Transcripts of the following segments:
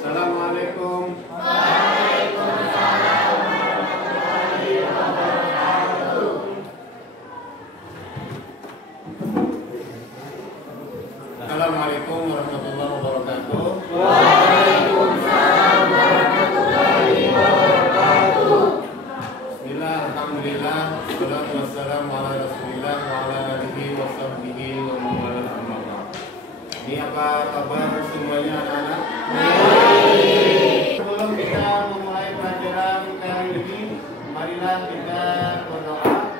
Assalamualaikum. Waalaikumsalam warahmatullahi wabarakatuh. Assalamualaikum warahmatullahi wabarakatuh. Waalaikumsalam warahmatullahi wabarakatuh. Bismillah, alhamdulillah, wassalatu wassalamu ala rasulillah wa ala alihi wa sahbihi wa man wala amma ba'd. Ini apa kabar semuanya anak-anak? Sebelum kita memulai pelajaran kali ini, marilah kita berdoa.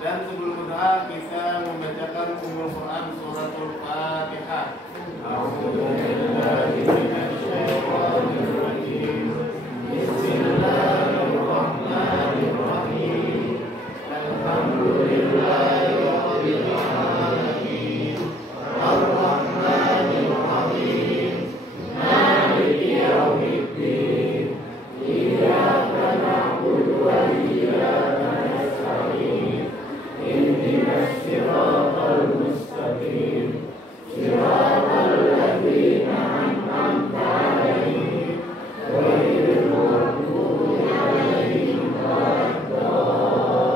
Dan sebelum berdoa kita membacakan Ummul Quran suratul Fatihah. A'udzubillahi minasyaitonir rajim. Bismillahirrahmanirrahim. Alhamdulillahi rabbil alamin. Ar-Rahmanir Rahim. Maliki yaumiddin. Iyyaka na'budu wa iyyaka nasta'in. Ihdinas siratal mustaqim. Siratal ladzina an'amta 'alaihim ghairil maghdubi 'alaihim waladdallin.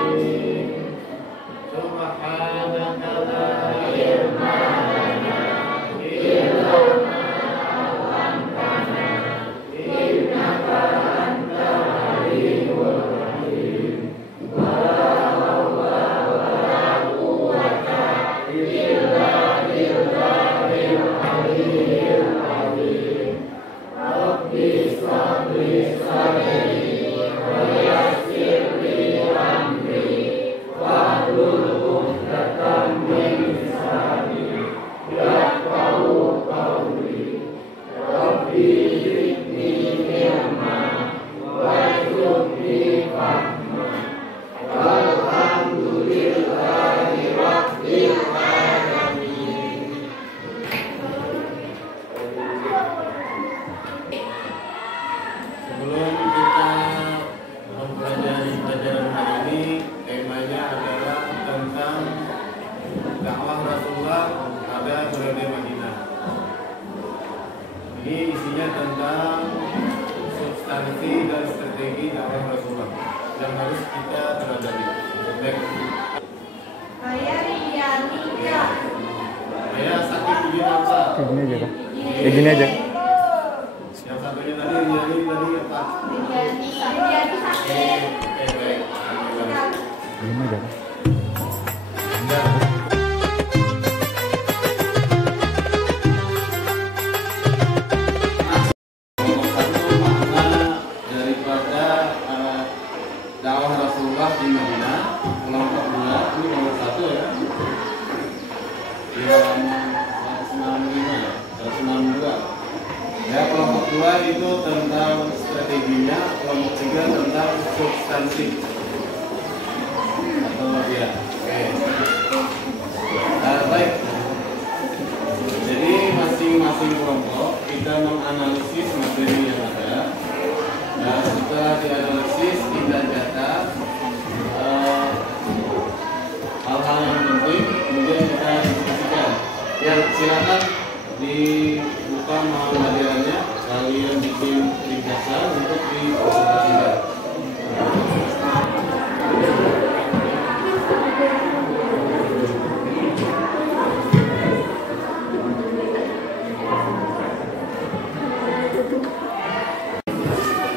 Amin. Subhanaka la ilma lana illa ma 'allamtana innaka antal alimul hakim. Wa la hawla wa la quwwata illa billahil aliyyil azim. Rabbi shrah li sadri wa yassir li amri wahlul 'uqdatam min lisani yafqahu qawli. Rabbi zidni ilma warzuqni fahma. Alhamdulillahi rabbil alamin. Sebelum kita mempelajari pelajaran hari ini, temanya adalah tentang dakwah Rasulullah pada periode Madinah. Ini isinya tentang substansi dan strategi dakwah Rasulullah yang harus kita pelajari. Baik. Saya Rianika. Saya sakit gigi apa? Kayak gini aja kak? Kayak gini aja. Yang satunya tadi Riani tadi apa? Riani sakit. Baik. Alhamdulillah. Gini aja kak? Dan nomor satu makna daripada dakwah Rasulullah di Madinah. Kelompok dua ini nomor satu ya. Di halaman 165 ya, 162. Ya, kelompok dua itu tentang strateginya, kelompok tiga tentang substansi. Atau ya, oke. Baik. Jadi masing-masing kelompok kita menganalisis materi yang ada. Nah, setelah dianalisis kita catat hal-hal yang penting, kemudian kita diskusikan. Ya, silakan dibuka pelajarannya. Kalian bikin ringkasan untuk dipresentasikan.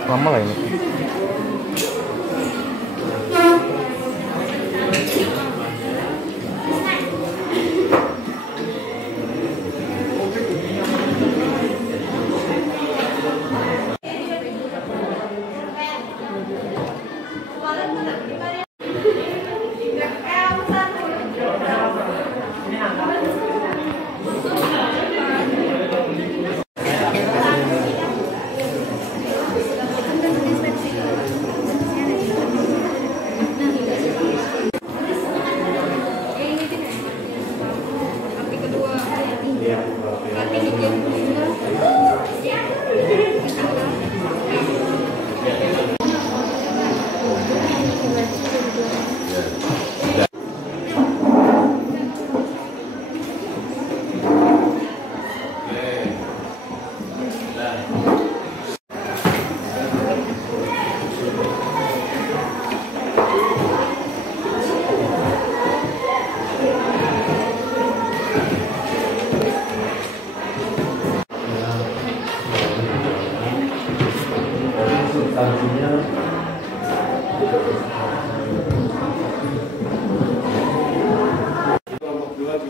Lama lah ini.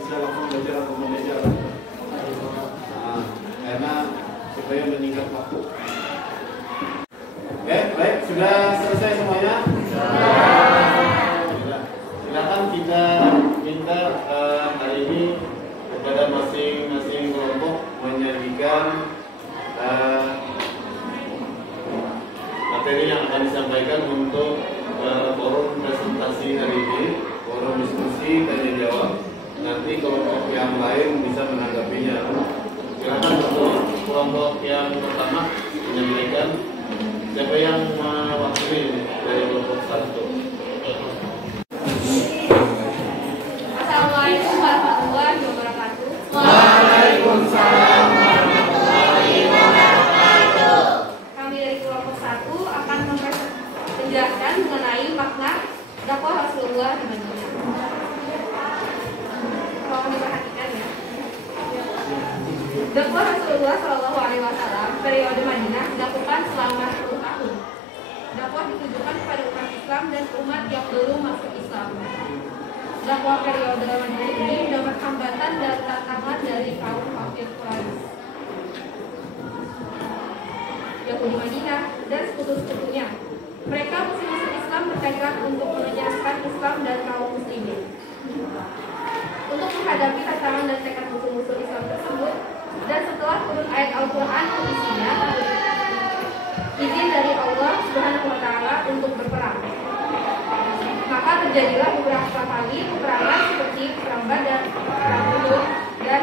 bisa langsung belajar atau mengajar. Nah, karena supaya menyingkat waktu. Oke, baik, sudah selesai semuanya? Silakan kita minta hari ini kepada masing-masing kelompok menyajikan materi yang akan disampaikan untuk forum presentasi hari ini, forum diskusi tanya jawab. Nanti kelompok yang lain bisa menanggapinya. Silakan untuk kelompok yang pertama menyampaikan. Siapa yang mewakili dari kelompok satu? Assalamualaikum warahmatullahi wabarakatuh. Waalaikumsalam warahmatullahi wabarakatuh. Kami dari kelompok 1 akan menjelaskan mengenai makna dakwah Rasulullah di Madinah. Tolong diperhatikan ya. Dakwah Rasulullah Shallallahu Alaihi Wasallam periode Madinah dilakukan selama 10 tahun. Dakwah ditujukan kepada umat Islam dan umat yang belum masuk Islam. Dakwah periode Madinah ini mendapat hambatan dan tantangan dari kaum kafir Quraisy, Yahudi Madinah dan sekutu-sekutunya. Mereka musuh-musuh Islam bertekad untuk menyesatkan Islam dan kaum muslimin. Untuk menghadapi tantangan dan tekad musuh-musuh Islam tersebut, dan setelah turun ayat Al-Quran yang isinya izin dari Allah Subhanahu wa Ta'ala untuk berperang, maka terjadilah beberapa kali peperangan seperti perang Badar, perang Uhud, dan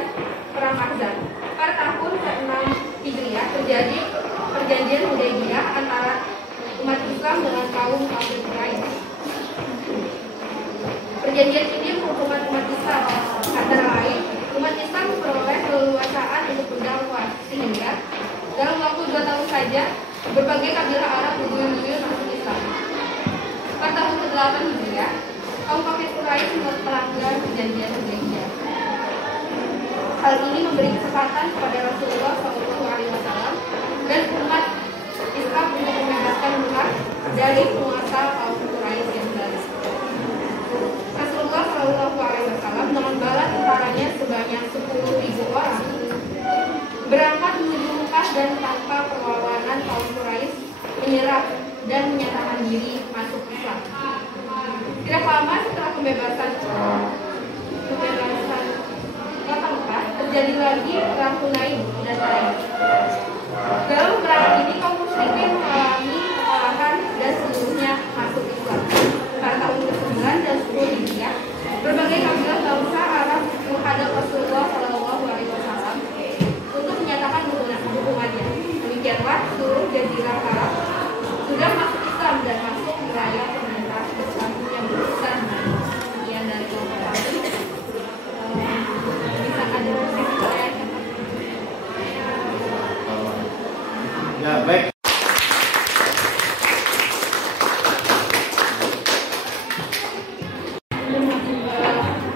perang Ahzab. Pada tahun ke-6 Hijriah terjadi perjanjian Hudaybiyah antara umat Islam dengan kaum kafir Quraisy. Perjanjian ini menguntungkan umat Islam, antara lain umat Islam memperoleh keleluasaan untuk berdakwah, sehingga dalam waktu 2 tahun saja berbagai kabilah Arab berduyun-duyun masuk Islam. Pada tahun ke-8 Hijriah, kaum kafir Quraisy melanggar perjanjian Hudaybiyah. Hal ini memberi kesempatan kepada Rasulullah SAW dan umat Islam untuk membebaskan Mekah dari penguasa kaum Quraisy yang zalim. Rasulullah SAW dengan bala tentaranya sebanyak 10.000 orang berangkat menuju Mekah dan tanpa perlawanan kaum Quraisy menyerah dan menyatakan diri masuk Islam. Tidak lama setelah pembebasan kota Mekah, terjadi lagi perang Hunain dan Taif. Dalam perang ini kaum musyrikin mengalami kekalahan dan seluruhnya masuk Islam. Pada tahun ke-9 dan 10 Hijriah, berbagai kabilah bangsa Arab menghadap Rasulullah SAW untuk menyatakan dukungannya. Demikianlah seluruh jazirah Arab sudah masuk Islam dan masuk wilayah pemerintah Islam yang besar. Sekian dari kelompok kami. Bisa ada pertanyaan? Ya, baik.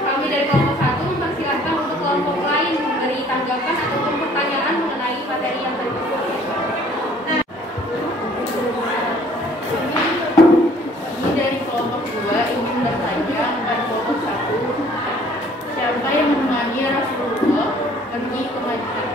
Kami dari kelompok 1 mempersilahkan untuk kelompok lain memberi tanggapan ataupun pertanyaan mengenai materi yang tadi. Ini dari kelompok 2 ingin bertanya kepada kelompok 1, siapa yang menemani Rasulullah pergi ke Madinah?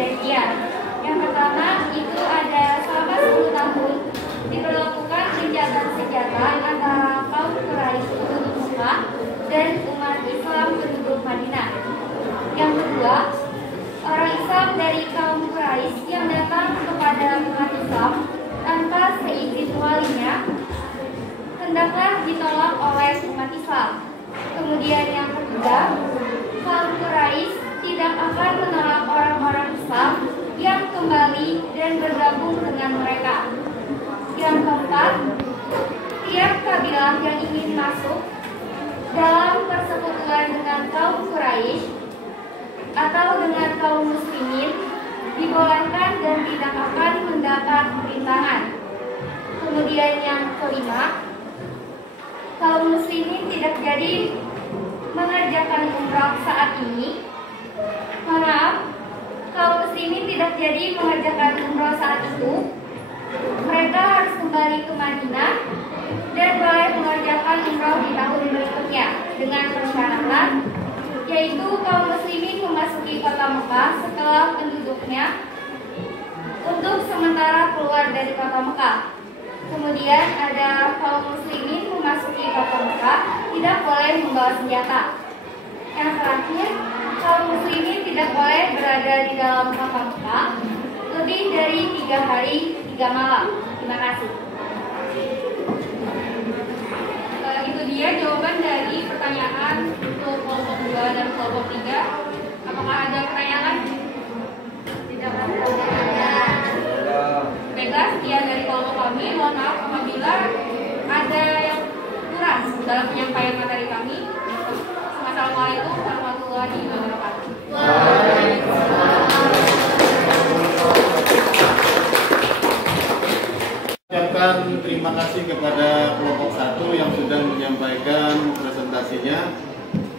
perjanjian. Yang pertama itu ada selama 10 tahun diberlakukan gencatan senjata antara kaum Quraisy penduduk Mekah dan umat Islam penduduk Madinah. Yang kedua, orang Islam dari kaum Quraisy yang datang kepada umat Islam tanpa seizin walinya hendaklah ditolak oleh umat Islam. Kemudian yang ketiga, kaum Quraisy tidak akan menolak orang-orang Islam yang kembali dan bergabung dengan mereka. Yang keempat, tiap kabilah yang ingin masuk dalam persekutuan dengan kaum Quraisy atau dengan kaum muslimin dibolehkan dan tidak akan mendapat rintangan. Kemudian yang kelima, kaum muslimin tidak jadi mengerjakan umrah saat ini. Kaum muslimin tidak jadi mengerjakan umrah saat itu. Mereka harus kembali ke Madinah dan boleh mengerjakan umrah di tahun berikutnya dengan persyaratan, yaitu kaum muslimin memasuki kota Mekah setelah penduduknya untuk sementara keluar dari kota Mekah. Kemudian ada kaum muslimin memasuki kota Mekah tidak boleh membawa senjata. Yang terakhir, kaum muslimin tidak boleh berada di dalam kota Mekah lebih dari 3 hari 3 malam. Terima kasih. Itu dia jawaban dari pertanyaan untuk kelompok 2 dan kelompok 3. Apakah ada pertanyaan? Tidak ada. Baiklah, sekian dari kelompok kami. Mohon maaf apabila ada yang kurang dalam penyampaian materi kami. Assalamualaikum warahmatullahi wabarakatuh. Ucapkan terima kasih kepada kelompok 1 yang sudah menyampaikan presentasinya.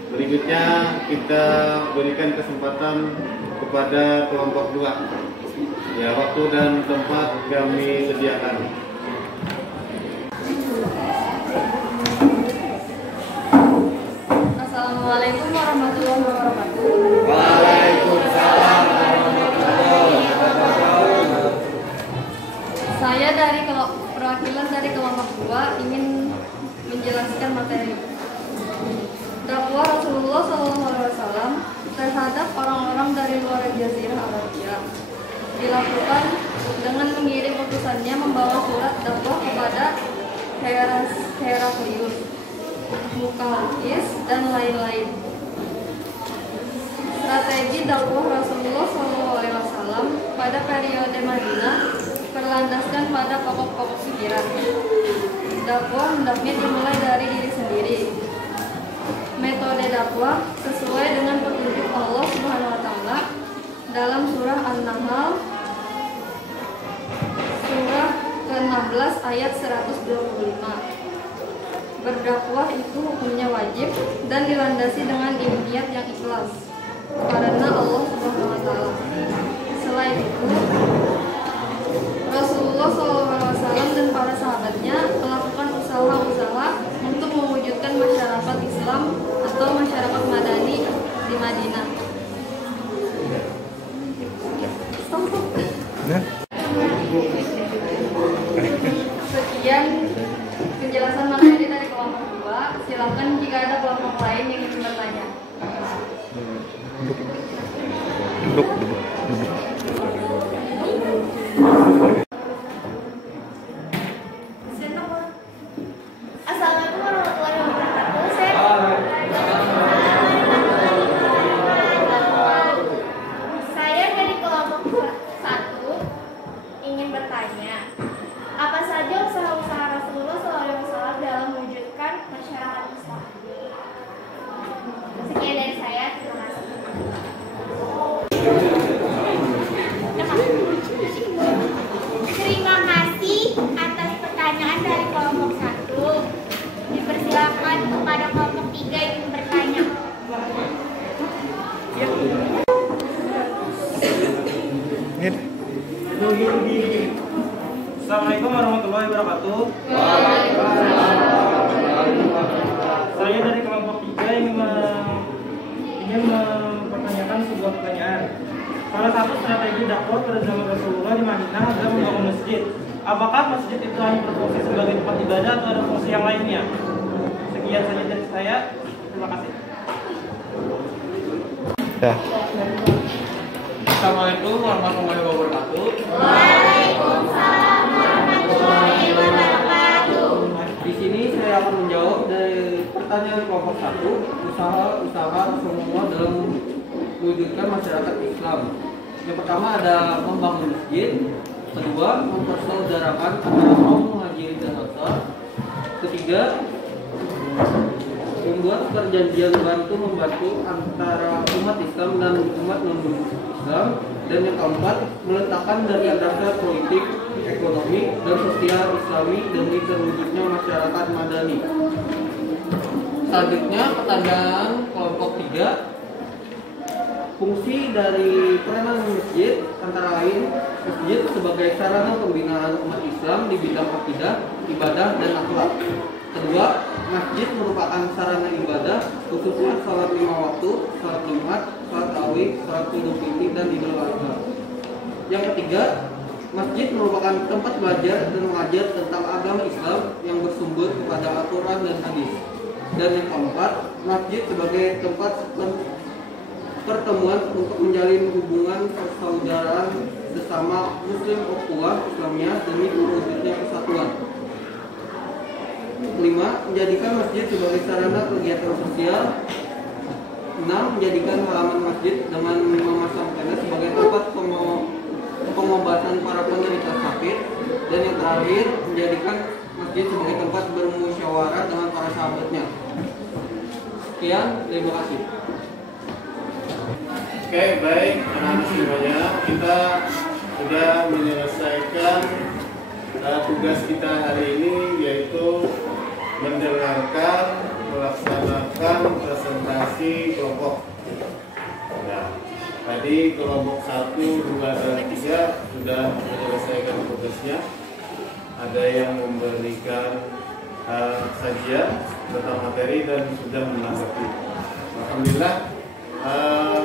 Berikutnya kita berikan kesempatan kepada kelompok 2. Ya, waktu dan tempat kami sediakan. Assalamualaikum warahmatullahi wabarakatuh. Waalaikumsalam warahmatullahi wabarakatuh. Saya dari perwakilan dari kelompok 2 ingin menjelaskan materi. Dakwah Rasulullah SAW terhadap orang-orang dari luar Jazirah Arabia dilakukan dengan mengirim utusannya membawa surat dakwah kepada Heraklius, Mukaukis, dan lain-lain. Strategi dakwah Rasulullah SAW pada periode Madinah berlandaskan pada pokok-pokok pikiran. Dakwah hendaknya dimulai dari diri sendiri. Metode dakwah sesuai dengan petunjuk Allah Subhanahu wa taala dalam surah An-Nahl surah ke-16 ayat 125. Berdakwah itu hukumnya wajib dan dilandasi dengan niat yang ikhlas karena Allah Subhanahu wa taala. Selain itu, Rasulullah SAW dan para sahabatnya melakukan usaha-usaha untuk mewujudkan masyarakat Islam atau masyarakat Madani di Madinah. Sekian penjelasan materi dari kelompok 2. Silakan jika ada kelompok lain yang ingin bertanya. Duduk. Assalamualaikum warahmatullahi wabarakatuh. Saya dari kelompok 1 ingin bertanya, apa saja usaha-usaha Rasulullah SAW dalam mewujudkan masyarakat Islam? Sekian dari saya, terima kasih. Terima kasih atas pertanyaan dari kelompok 1. Dipersilakan kepada kelompok 3 yang bertanya. Assalamualaikum warahmatullahi wabarakatuh. Saya dari kelompok 3 ingin mempertanyakan sebuah pertanyaan. Salah satu strategi dakwah pada zaman Rasulullah di Madinah adalah membangun masjid. Apakah masjid itu hanya berfungsi sebagai tempat ibadah atau ada fungsi yang lainnya? Sekian saja dari saya. Terima kasih. Ya. Assalamualaikum warahmatullahi wabarakatuh. Waalaikumsalam warahmatullahi wabarakatuh. Di sini saya akan menjawab dari pertanyaan kelompok 1, usaha Rasulullah dalam mewujudkan masyarakat Islam. Yang pertama ada membangun masjid, kedua mempersaudarakan antara kaum muhajirin dan ansar, ketiga membuat perjanjian membantu antara umat Islam dan umat non-Islam, dan yang keempat meletakkan dari dasar politik, ekonomi, dan sosial Islami demi terwujudnya masyarakat madani. Selanjutnya pertanyaan kelompok 3, fungsi dari peranan masjid antara lain masjid sebagai sarana pembinaan umat Islam di bidang akidah, ibadah, dan akhlak. Kedua, masjid merupakan sarana ibadah khususnya salat 5 waktu, salat Jumat, salat Tarawih, salat Idul Fitri, dan Idul Adha. Yang ketiga, masjid merupakan tempat belajar dan mengajar tentang agama Islam yang bersumber kepada Al-Quran dan hadis. Dan yang keempat, masjid sebagai tempat pertemuan untuk menjalin hubungan persaudaraan sesama Muslim ukhuwah Islamiyah demi terwujudnya persatuan. 5. Menjadikan masjid sebagai sarana kegiatan sosial. 6. Menjadikan halaman masjid dengan memasang tenda sebagai tempat pengobatan para penderita sakit. Dan yang terakhir, menjadikan masjid sebagai tempat bermusyawarah dengan para sahabatnya. Sekian, terima kasih. Oke, baik anak-anak semuanya, kita sudah menyelesaikan tugas kita hari ini, yaitu mendengarkan, melaksanakan presentasi kelompok. Nah, tadi kelompok 1, 2, dan 3 sudah menyelesaikan tugasnya. Ada yang memberikan sajian tentang materi dan sudah menanggapi. Alhamdulillah.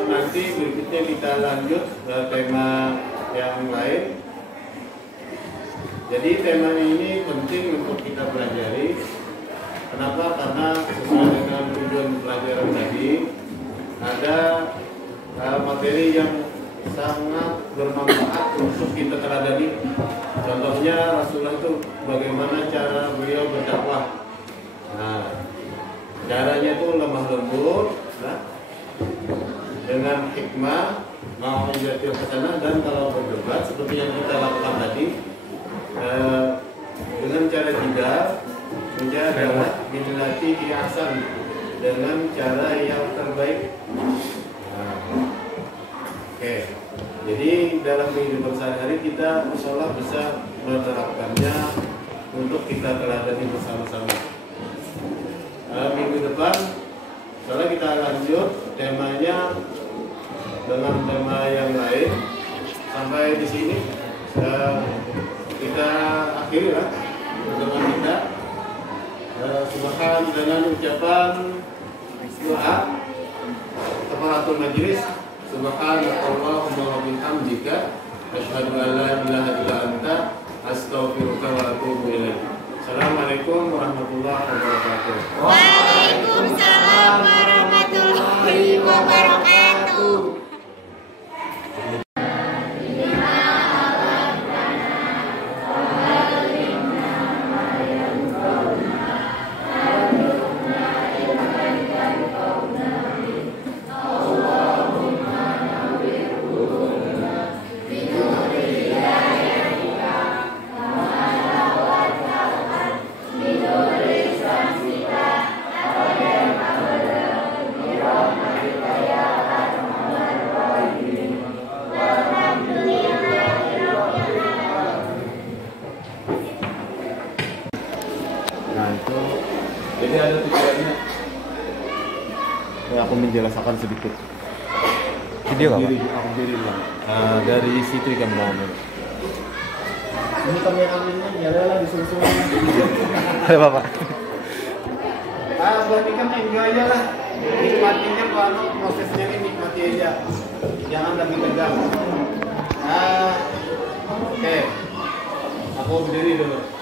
Nanti berikutnya kita lanjut ke tema yang lain. Jadi tema ini penting untuk kita pelajari. Kenapa? Karena sesuai dengan tujuan pelajaran tadi, ada materi yang sangat bermanfaat untuk kita teladani. Contohnya Rasulullah itu bagaimana cara beliau berdakwah. Nah, caranya itu lemah lembut, dengan hikmah, mau menjadi kesana, dan kalau berdebat seperti yang kita lakukan tadi, dengan cara jidal, menjaga binilati hiasan dengan cara yang terbaik. Oke, jadi dalam kehidupan sehari-hari kita insyaallah bisa menerapkannya untuk kita teladani bersama-sama. Minggu depan soalnya kita lanjut temanya dengan tema yang lain. Sampai di sini kita akhiri lah pertemuan kita. Subhan dengan ucapan doa kafaratul majlis. Subhanallahumma wa bihamdika asyhadu an la ilaha illa anta astaghfiruka wa atubu ilaik. Assalamualaikum warahmatullahi wabarakatuh. Waalaikumsalam warahmatullahi wabarakatuh. Nah itu, jadi ada tujuannya. Aku menjelaskan sedikit. Video apa? Aku diri lah. Nah, dari situ ikan bangun. Ini kameramennya nyala disusun. Ada bapak. Buat ikan enjoy aja lah. Nikmatinya kalau prosesnya ini nikmati aja. Jangan tapi tegang. Oke. Aku berdiri dulu.